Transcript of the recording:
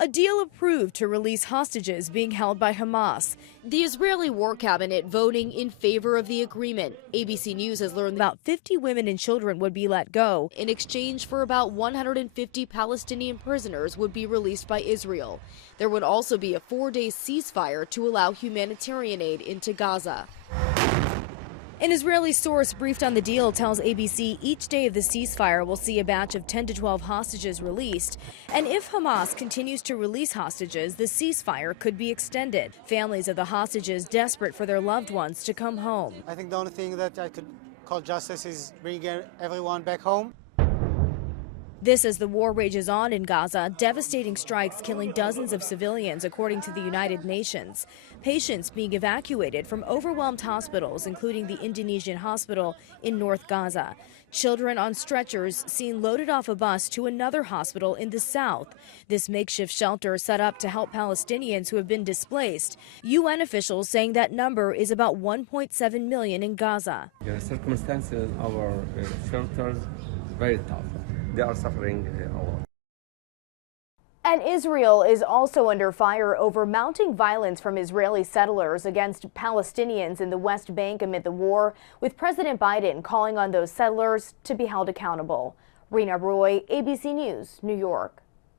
A deal approved to release hostages being held by Hamas. The Israeli War Cabinet voting in favor of the agreement. ABC News has learned about 50 women and children would be let go in exchange for about 150 Palestinian prisoners would be released by Israel. There would also be a 4-day ceasefire to allow humanitarian aid into Gaza. An Israeli source briefed on the deal tells ABC each day of the ceasefire will see a batch of 10 to 12 hostages released. And if Hamas continues to release hostages, the ceasefire could be extended. Families of the hostages desperate for their loved ones to come home. I think the only thing that I could call justice is bringing everyone back home. This as the war rages on in Gaza, devastating strikes killing dozens of civilians, according to the United Nations. Patients being evacuated from overwhelmed hospitals, including the Indonesian hospital in North Gaza. Children on stretchers seen loaded off a bus to another hospital in the south. This makeshift shelter set up to help Palestinians who have been displaced. UN officials saying that number is about 1.7 million in Gaza. The circumstances of our shelters very tough. They are suffering a lot. And Israel is also under fire over mounting violence from Israeli settlers against Palestinians in the West Bank amid the war, with President Biden calling on those settlers to be held accountable. Rena Roy, ABC News, New York.